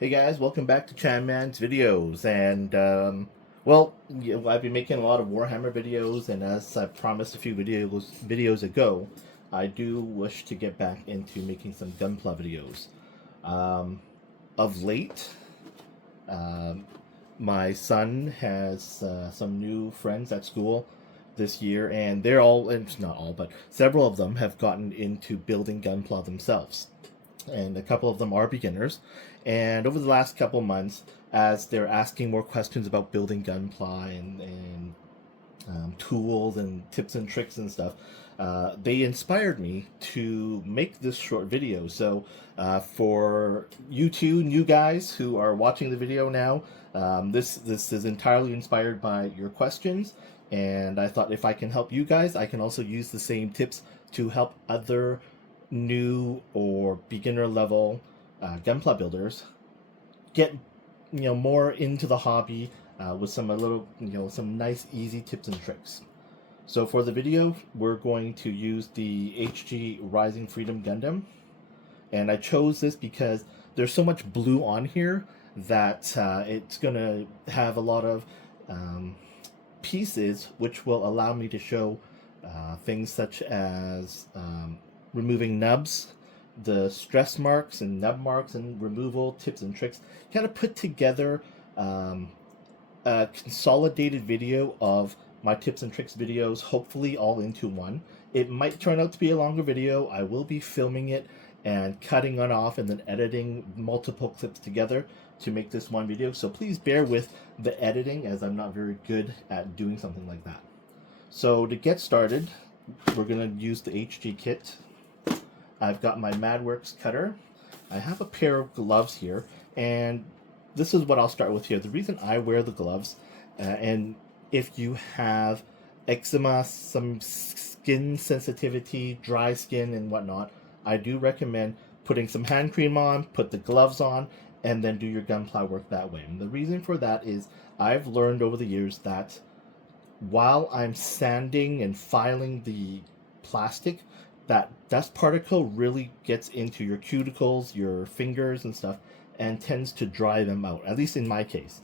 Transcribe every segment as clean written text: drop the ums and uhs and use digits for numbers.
Hey guys, welcome back to Chanman's videos, and well, I've been making a lot of Warhammer videos, and as I promised a few videos ago, I do wish to get back into making some Gunpla videos. Um, of late, um, my son has some new friends at school this year, and they're all, and not all, but several of them have gotten into building Gunpla themselves, and a couple of them are beginners. And over the last couple months, as they're asking more questions about building gunpla and tools and tips and tricks and stuff, they inspired me to make this short video. So for you two new guys who are watching the video now, this is entirely inspired by your questions, and I thought if I can help you guys, I can also use the same tips to help other new or beginner level gunpla builders get more into the hobby with some a little some nice easy tips and tricks. So for the video, we're going to use the HG Rising Freedom Gundam, and I chose this because there's so much blue on here that it's gonna have a lot of um, pieces which will allow me to show things such as removing nubs, the stress marks and nub marks and removal tips and tricks, kind of put together um, a consolidated video of my tips and tricks videos, hopefully all into one. It might turn out to be a longer video. I will be filming it and cutting it off and then editing multiple clips together to make this one video. So please bear with the editing, as I'm not very good at doing something like that. So to get started, we're going to use the HG kit. I've got my MadWorks cutter. I have a pair of gloves here, and this is what I'll start with here. The reason I wear the gloves, and if you have eczema, some skin sensitivity, dry skin, and whatnot, I do recommend putting some hand cream on, put the gloves on, and then do your gunpla work that way. And the reason for that is I've learned over the years that while I'm sanding and filing the plastic, that dust particle really gets into your cuticles, your fingers and stuff, and tends to dry them out, at least in my case.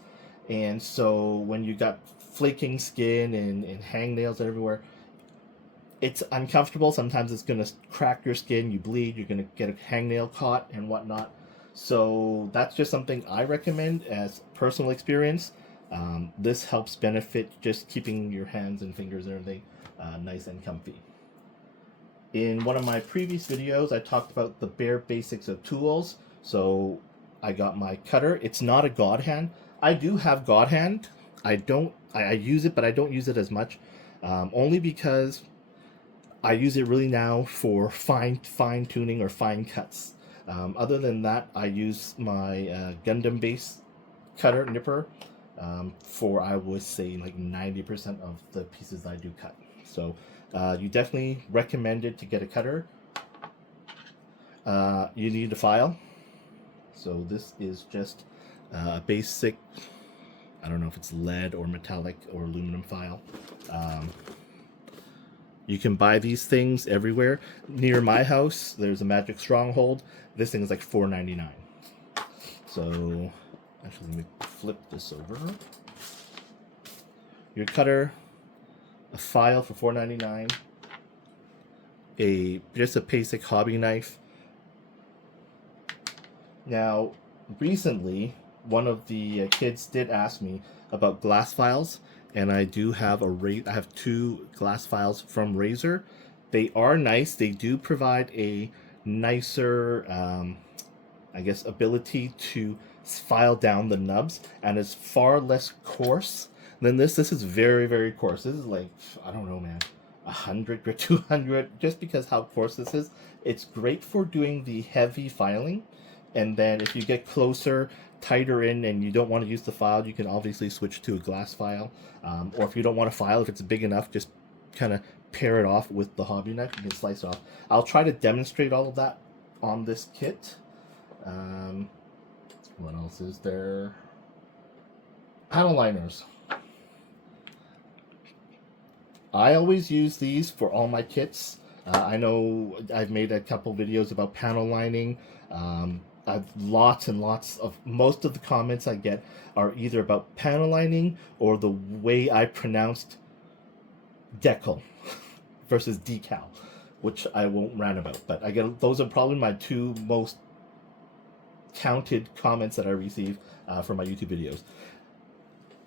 And so when you got flaking skin and hangnails everywhere, it's uncomfortable. Sometimes it's going to crack your skin, you bleed, you're going to get a hangnail caught and whatnot. So that's just something I recommend as personal experience. This helps benefit just keeping your hands and fingers and everything nice and comfy. In one of my previous videos, I talked about the bare basics of tools. So I got my cutter. It's not a God hand. I do have God hand. I use it, but I don't use it as much. Only because I use it really now for fine tuning or fine cuts. Other than that, I use my Gundam base cutter nipper for, I would say, like 90% of the pieces I do cut. So you definitely recommend it to get a cutter. You need a file. So this is just a basic, I don't know if it's lead or metallic or aluminum file. You can buy these things everywhere. Near my house, there's a Magic Stronghold. This thing is like $4.99. So, actually, let me flip this over. Your cutter, a file for $4.99, just a basic hobby knife. Now, recently, one of the kids did ask me about glass files, and I do have I have two glass files from Razer. They are nice. They do provide a nicer, I guess, ability to file down the nubs, and it's far less coarse than this. This is very, very coarse. This is like, I don't know, man, 100 or 200, just because how coarse this is. It's great for doing the heavy filing, and then if you get closer, tighter in, and you don't want to use the file, you can obviously switch to a glass file. Or if you don't want to file, if it's big enough, just kind of pair it off with the hobby knife. You can slice it off. I'll try to demonstrate all of that on this kit. What else is there? Panel liners. I always use these for all my kits. I know I've made a couple videos about panel lining. I've lots and lots of, most of the comments I get are either about panel lining or the way I pronounced decal versus decal, which I won't rant about. But I get those are probably my two most counted comments that I receive for my YouTube videos.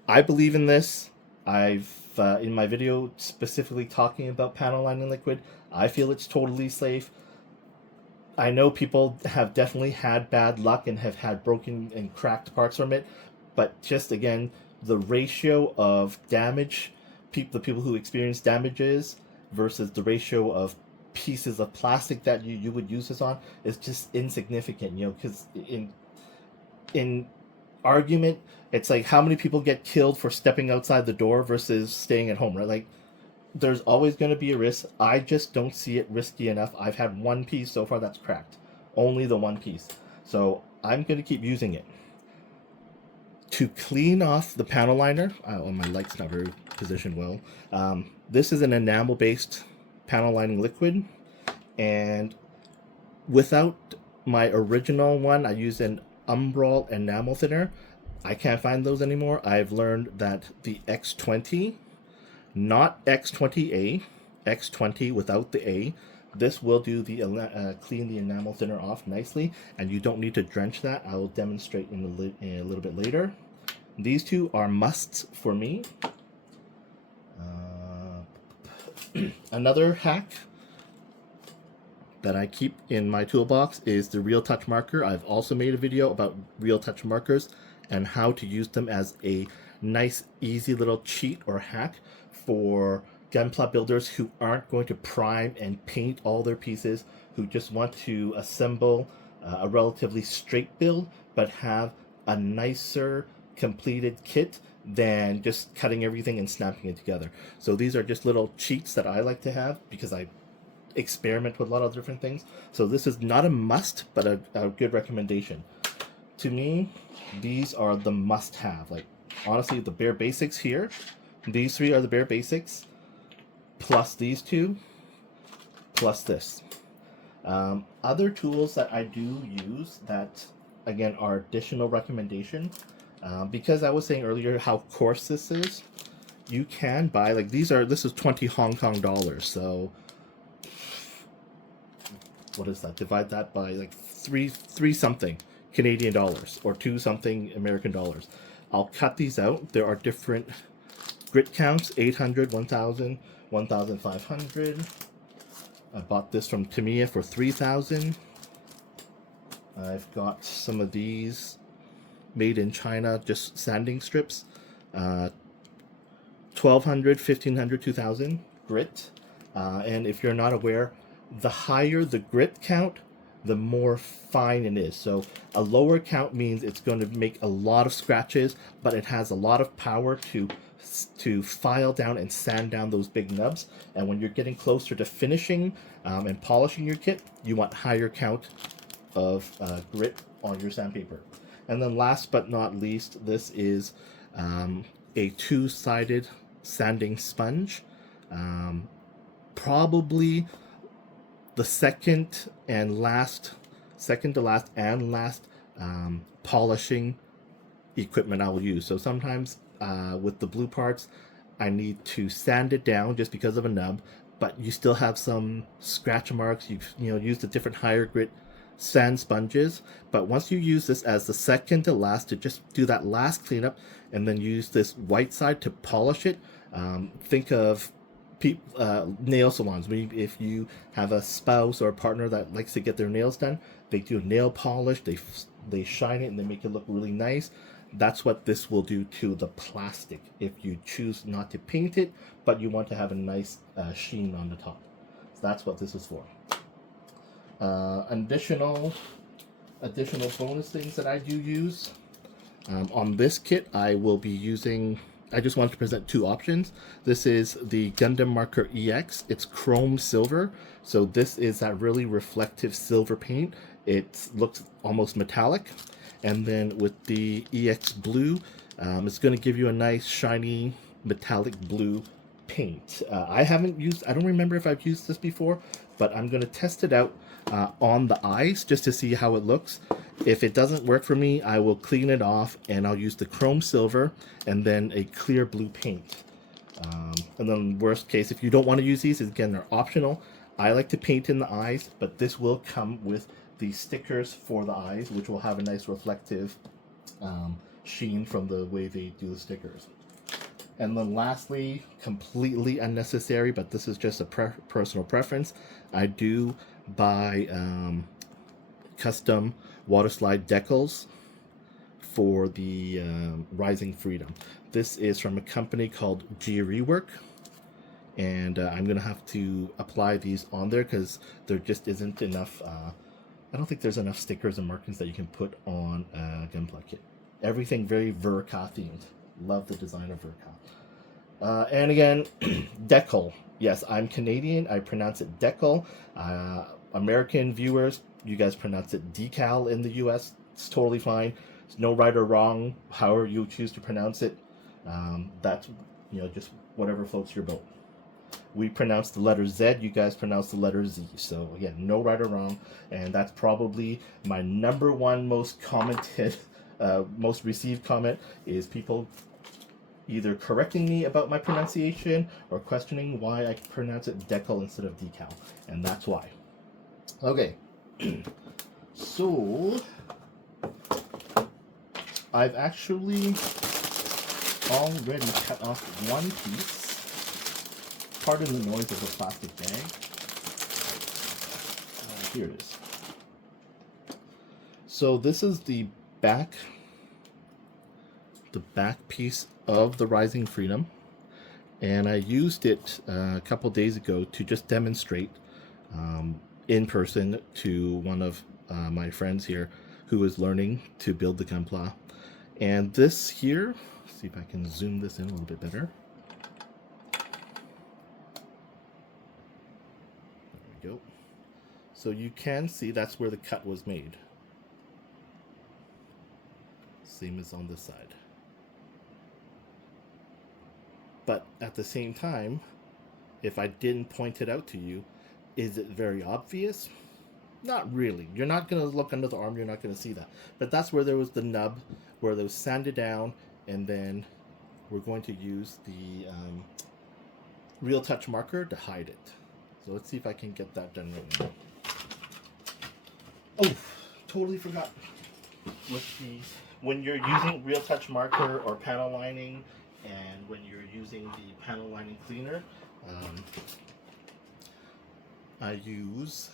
I believe in this. I've in my video specifically talking about panel lining liquid. I feel it's totally safe. I know people have definitely had bad luck and have had broken and cracked parts from it, but just again, the ratio of damage, the people who experience damages versus the ratio of pieces of plastic that you would use this on is just insignificant, you know, because in argument, it's like how many people get killed for stepping outside the door versus staying at home, right? Like, there's always going to be a risk. I just don't see it risky enough. I've had one piece so far that's cracked. Only the one piece. So I'm going to keep using it. To clean off the panel liner, oh, my light's not very positioned well. This is an enamel-based panel lining liquid. And without my original one, I use an Umbral enamel thinner. I can't find those anymore. I've learned that the X20, not X20A, X20 without the A, this will do the clean the enamel thinner off nicely, and you don't need to drench that. I will demonstrate in a little bit later. These two are musts for me. Another hack that I keep in my toolbox is the Real Touch marker. I've also made a video about Real Touch markers and how to use them as a nice, easy little cheat or hack for gunpla builders who aren't going to prime and paint all their pieces, who just want to assemble a relatively straight build, but have a nicer completed kit than just cutting everything and snapping it together. So these are just little cheats that I like to have because I experiment with a lot of different things. So this is not a must, but a good recommendation. To me, these are the must-have. Like, honestly, the bare basics here. These three are the bare basics, plus these two, plus this. Other tools that I do use that, again, are additional recommendation. Because I was saying earlier how coarse this is, you can buy, like, this is 20 Hong Kong dollars. So what is that? Divide that by like three something Canadian dollars or 2 something American dollars. I'll cut these out. There are different grit counts: 800, 1000, 1500. I bought this from Tamiya for 3000. I've got some of these made in China, just sanding strips. 1200, 1500, 2000 grit. And if you're not aware, the higher the grit count, the more fine it is. So a lower count means it's going to make a lot of scratches, but it has a lot of power to file down and sand down those big nubs. And when you're getting closer to finishing and polishing your kit, you want higher count of grit on your sandpaper. And then last but not least, this is a two-sided sanding sponge. Probably the second to last polishing equipment I will use. So sometimes with the blue parts, I need to sand it down just because of a nub, but you still have some scratch marks. You've used the different higher grit sand sponges, but once you use this as the second to last, to just do that last cleanup and then use this white side to polish it. Think of nail salons. If you have a spouse or a partner that likes to get their nails done, they do nail polish, they shine it and they make it look really nice. That's what this will do to the plastic if you choose not to paint it, but you want to have a nice sheen on the top. So that's what this is for. Additional bonus things that I do use on this kit, I will be using. I just want to present two options. This is the Gundam Marker EX. It's chrome silver, so this is that really reflective silver paint. It looks almost metallic. And then with the EX blue, it's going to give you a nice shiny metallic blue paint. I don't remember if I've used this before, but I'm going to test it out on the eyes just to see how it looks. If it doesn't work for me, I will clean it off and I'll use the chrome silver and then a clear blue paint. And then worst case, if you don't want to use these, again, they're optional. I like to paint in the eyes, but this will come with the stickers for the eyes, which will have a nice reflective sheen from the way they do the stickers. And then lastly, completely unnecessary, but this is just a personal preference, I do buy custom water slide decals for the Rising Freedom. This is from a company called HG Rework, and I'm gonna have to apply these on there because there just isn't enough. I don't think there's enough stickers and markings that you can put on a Gunpla kit. Everything very Verka themed. Love the design of Verka. And again, decal. Yes, I'm Canadian. I pronounce it decal. American viewers, you guys pronounce it decal in the US. It's totally fine. There's no right or wrong. However you choose to pronounce it, that's, you know, just whatever floats your boat. We pronounce the letter Z, you guys pronounce the letter Z. So again, no right or wrong. And that's probably my #1 most commented, most received comment is people either correcting me about my pronunciation or questioning why I pronounce it decal instead of decal. And that's why. Okay. So I've actually already cut off one piece. Pardon the noise of the plastic bag. Here it is. So this is the back piece of the Rising Freedom, and I used it a couple days ago to just demonstrate in person to one of my friends here who is learning to build the Gunpla. And this here, let's see if I can zoom this in a little bit better. There we go. So you can see that's where the cut was made. Same as on this side. But at the same time, if I didn't point it out to you, is it very obvious? Not really. You're not going to look under the arm, you're not going to see that. But that's where there was the nub, where it was sanded down, and then we're going to use the Real Touch marker to hide it. So let's see if I can get that done right now. Oh, totally forgot. When you're using Real Touch marker or panel lining, and when you're using the panel lining cleaner, I use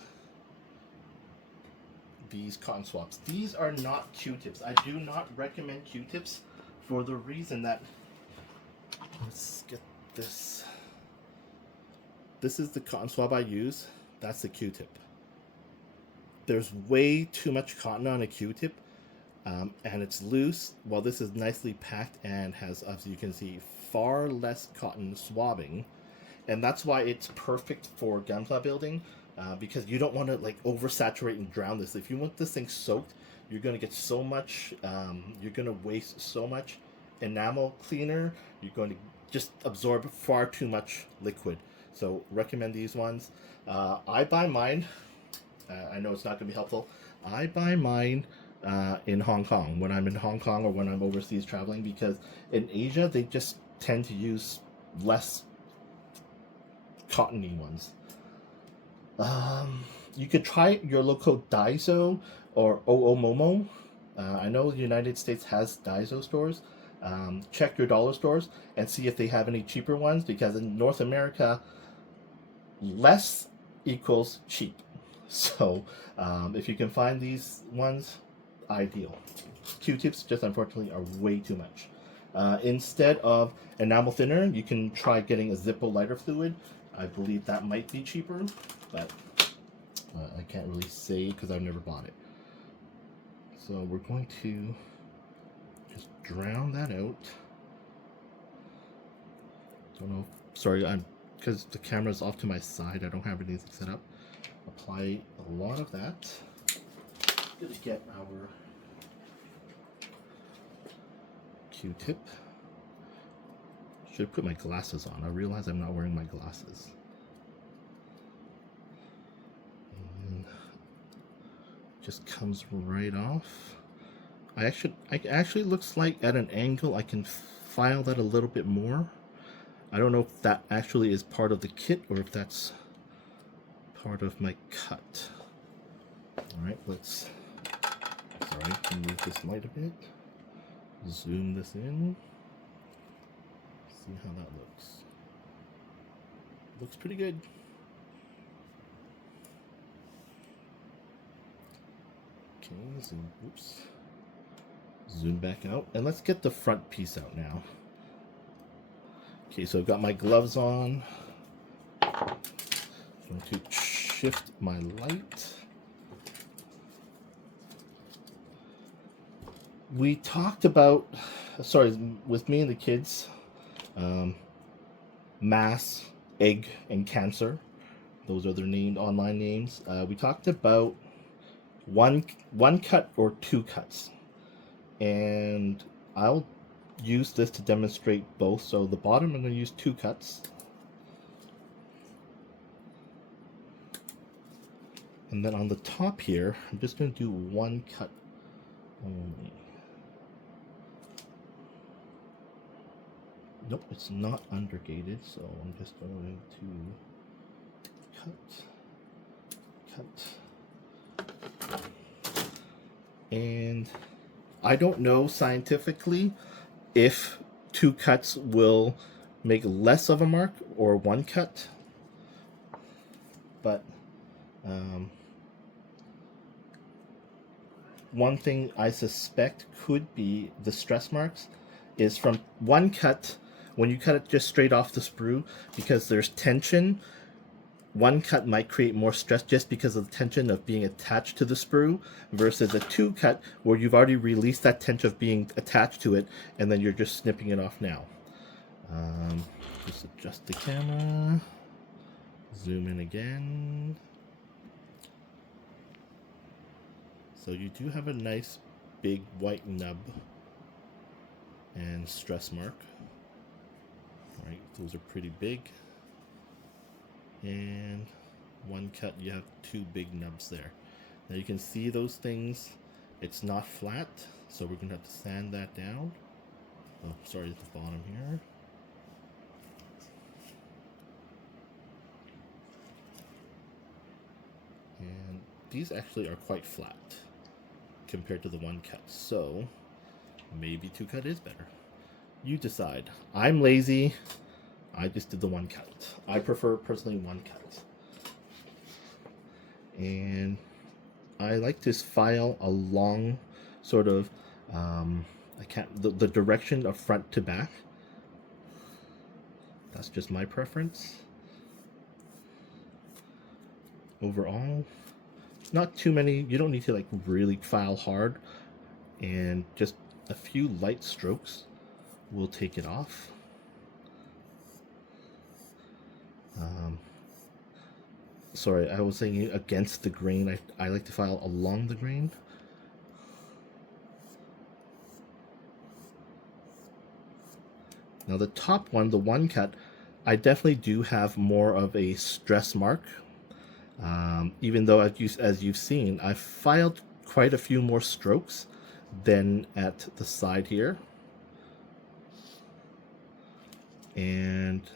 these cotton swabs. These are not Q-tips. I do not recommend Q-tips for the reason that, let's get this. This is the cotton swab I use. That's the Q-tip. There's way too much cotton on a Q-tip, and it's loose, while this is nicely packed and has, as you can see, far less cotton swabbing. And that's why it's perfect for Gunpla building, because you don't want to like oversaturate and drown this. If you want this thing soaked, you're going to get so much, you're going to waste so much enamel cleaner. You're going to just absorb far too much liquid. So recommend these ones. I buy mine. I know it's not going to be helpful. I buy mine in Hong Kong, when I'm in Hong Kong or when I'm overseas traveling, because in Asia they just tend to use less cottony ones. You could try your local Daiso or Oomomo. I know the United States has Daiso stores. Check your dollar stores and see if they have any cheaper ones, because in North America, less equals cheap. So if you can find these ones, ideal. Q-tips just unfortunately are way too much. Instead of enamel thinner, you can try getting a Zippo lighter fluid. I believe that might be cheaper, but I can't really say because I've never bought it. So we're going to just drown that out. Don't know. Sorry, because the camera's off to my side, I don't have anything set up. Apply a lot of that. Gonna get our Q-tip. Should put my glasses on. I realize I'm not wearing my glasses. And just comes right off. I actually looks like at an angle I can file that a little bit more. I don't know if that actually is part of the kit or if that's part of my cut. Alright, let's, sorry, move this light a bit. Zoom this in. See how that looks. Looks pretty good. Okay, zoom, oops. Zoom back out, and let's get the front piece out now. Okay, so I've got my gloves on. I'm going to shift my light. We talked about, sorry, with me and the kids, mass, egg, and cancer. Those are their named online names. We talked about one cut or two cuts, and I'll use this to demonstrate both. So the bottom I'm going to use two cuts, and then on the top here I'm just going to do one cut only. Nope, it's not undergated, so I'm just going to cut. And I don't know scientifically if two cuts will make less of a mark or one cut, but one thing I suspect could be the stress marks is from one cut. When you cut it just straight off the sprue, because there's tension, one cut might create more stress just because of the tension of being attached to the sprue, versus a two cut where you've already released that tension of being attached to it, and then you're just snipping it off now. Just adjust the camera, zoom in again. So you do have a nice big white nub and stress mark. Alright, those are pretty big. And one cut, you have two big nubs there. Now you can see those things, it's not flat, so we're going to have to sand that down. Oh, sorry, at the bottom here. And these actually are quite flat compared to the one cut, so maybe two cut is better. You decide. I'm lazy. I just did the one cut. I prefer personally one cut. And I like this file along sort of the direction of front to back. That's just my preference. Overall, not too many. You don't need to like really file hard, and just a few light strokes will take it off. Sorry, I was saying against the grain. I like to file along the grain. Now the top one, the one cut, I definitely do have more of a stress mark. Even though as you've seen, I've filed quite a few more strokes than at the side here. And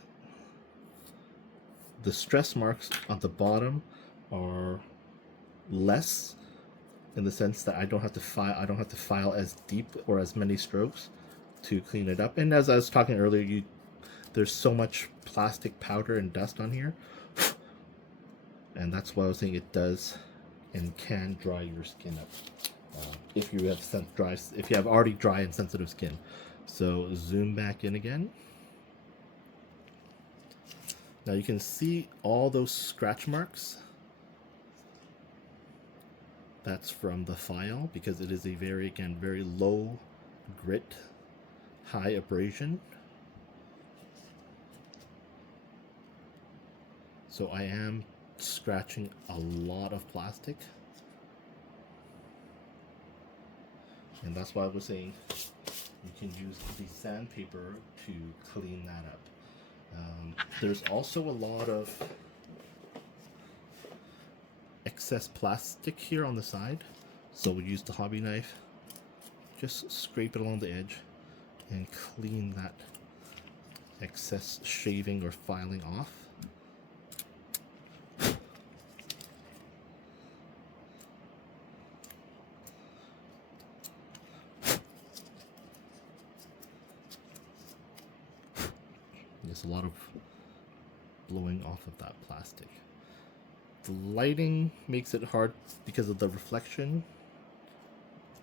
the stress marks on the bottom are less in the sense that I don't have to file as deep or as many strokes to clean it up. And as I was talking earlier, there's so much plastic powder and dust on here, and that's why I was saying it does and can dry your skin up if you have already dry and sensitive skin. So zoom back in again. Now you can see all those scratch marks. That's from the file because it is a very low grit, high abrasion. So I am scratching a lot of plastic. And that's why I was saying you can use the sandpaper to clean that up. There's also a lot of excess plastic here on the side. So we use the hobby knife, just scrape it along the edge and clean that excess shaving or filing off. There's a lot of blowing off of that plastic. The lighting makes it hard because of the reflection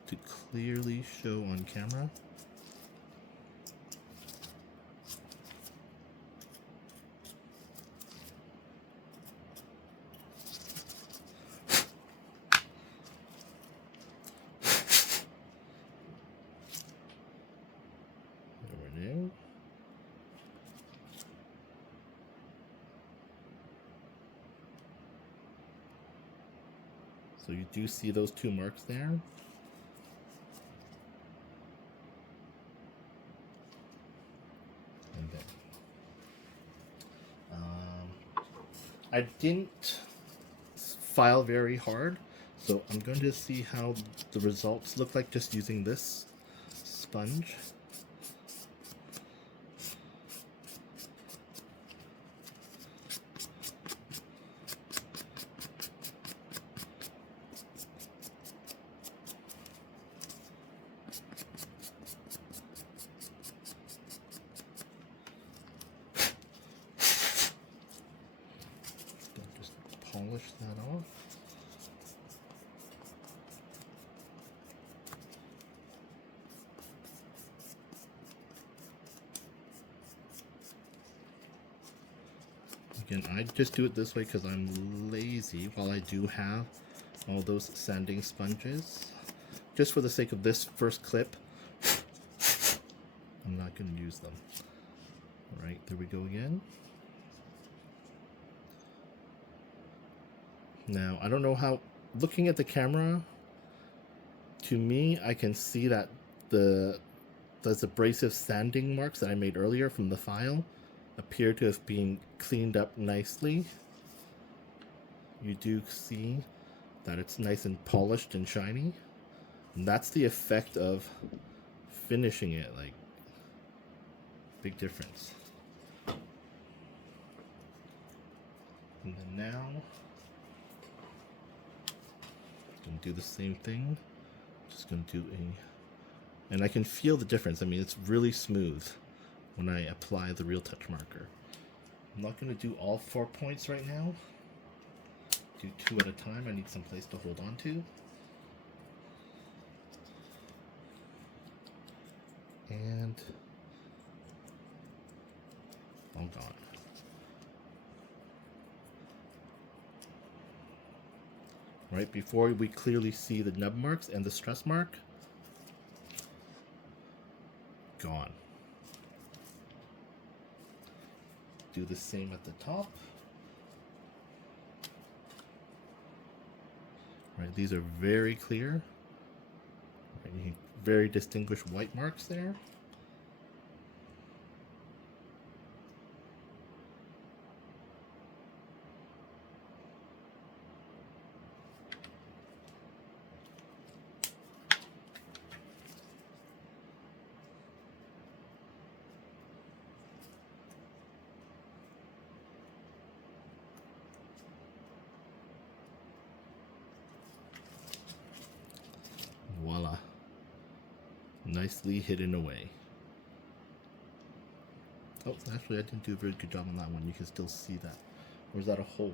to clearly show on camera. There we go. So you do see those two marks there. And then, I didn't file very hard, so I'm going to see how the results look like just using this sponge. Just polish that off. Again, I just do it this way because I'm lazy while I do have all those sanding sponges. Just for the sake of this first clip, I'm not going to use them. Alright, there we go again. Now, I don't know how, looking at the camera, to me, I can see that those abrasive sanding marks that I made earlier from the file appear to have been cleaned up nicely. You do see that it's nice and polished and shiny. And that's the effect of finishing it, like, big difference. And then now, I'm gonna do the same thing. Just gonna do and I can feel the difference. I mean, it's really smooth when I apply the Real Touch marker. I'm not gonna do all 4 points right now. Do 2 at a time. I need some place to hold on to. And all gone. Right before we clearly see the nub marks and the stress mark, gone. Do the same at the top. Right, these are very clear. Right, you can very distinguished white marks there. Voila. Nicely hidden away. Oh, actually I didn't do a very good job on that one. You can still see that. Or is that a hole?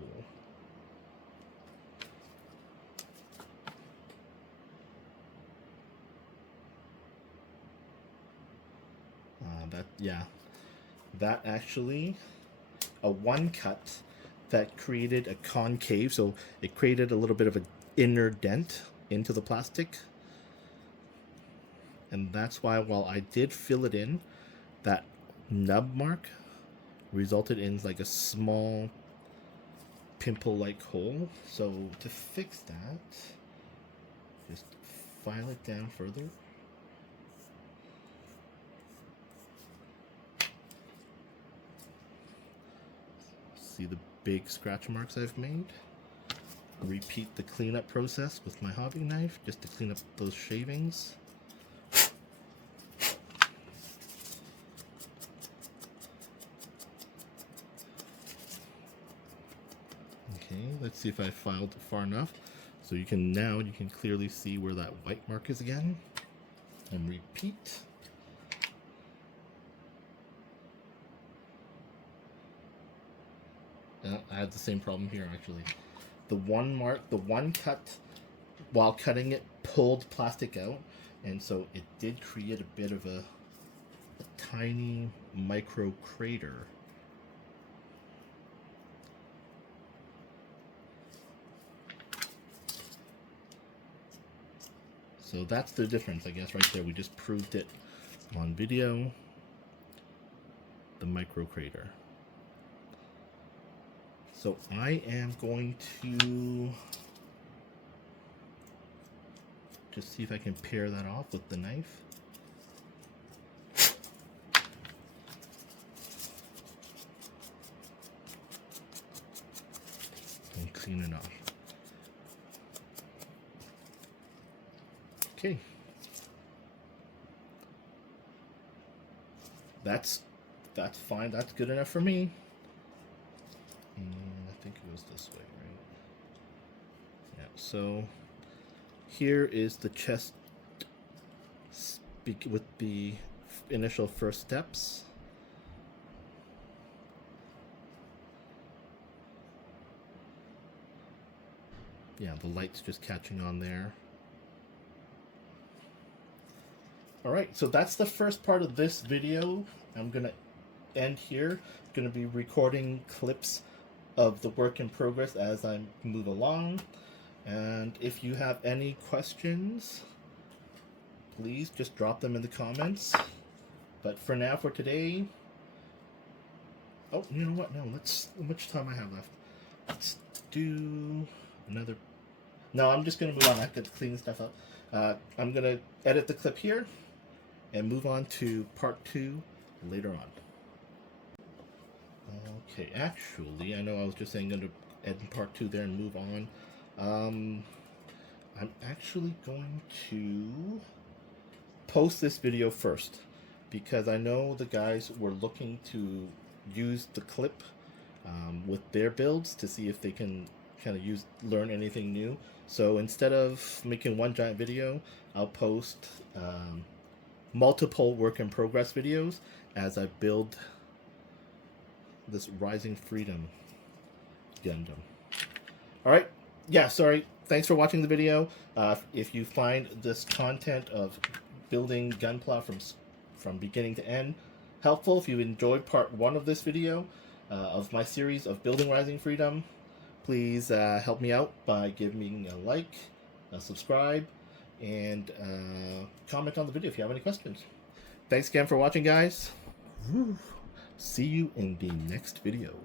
Yeah. That actually, a one cut that created a concave, so it created a little bit of an inner dent into the plastic. And that's why, while I did fill it in, that nub mark resulted in like a small pimple-like hole. So to fix that, just file it down further. See the big scratch marks I've made? repeat the cleanup process with my hobby knife just to clean up those shavings. Okay, let's see if I filed far enough. So you can clearly see where that white mark is again. And repeat. I had the same problem here actually. The one cut while cutting it pulled plastic out, and so it did create a bit of a tiny micro crater. So that's the difference, I guess, right there. We just proved it on video. The micro crater. So I am going to just see if I can pare that off with the knife. And clean it off. Okay. That's fine. That's good enough for me. And I think it goes this way, right? Yeah, so here is the chest with the initial first steps. Yeah, the light's just catching on there. Alright, so that's the first part of this video. I'm going to end here. I'm going to be recording clips of the work in progress as I move along. And if you have any questions, please just drop them in the comments. But for now, for today... Oh, you know what? No, how much time I have left? Let's do another... No, I'm just going to move on. I have to clean stuff up. I'm going to edit the clip here and move on to part 2 later on. Okay, actually, I know I was just saying I'm going to end part 2 there and move on. I'm actually going to post this video first because I know the guys were looking to use the clip with their builds to see if they can kind of learn anything new. So instead of making one giant video, I'll post multiple work in progress videos as I build this Rising Freedom Gundam. Alright, yeah, sorry. Thanks for watching the video. If you find this content of building Gunpla from beginning to end helpful, if you enjoyed part 1 of this video of my series of building Rising Freedom, please help me out by giving me a like, a subscribe, and comment on the video if you have any questions. Thanks again for watching, guys. See you in the next video.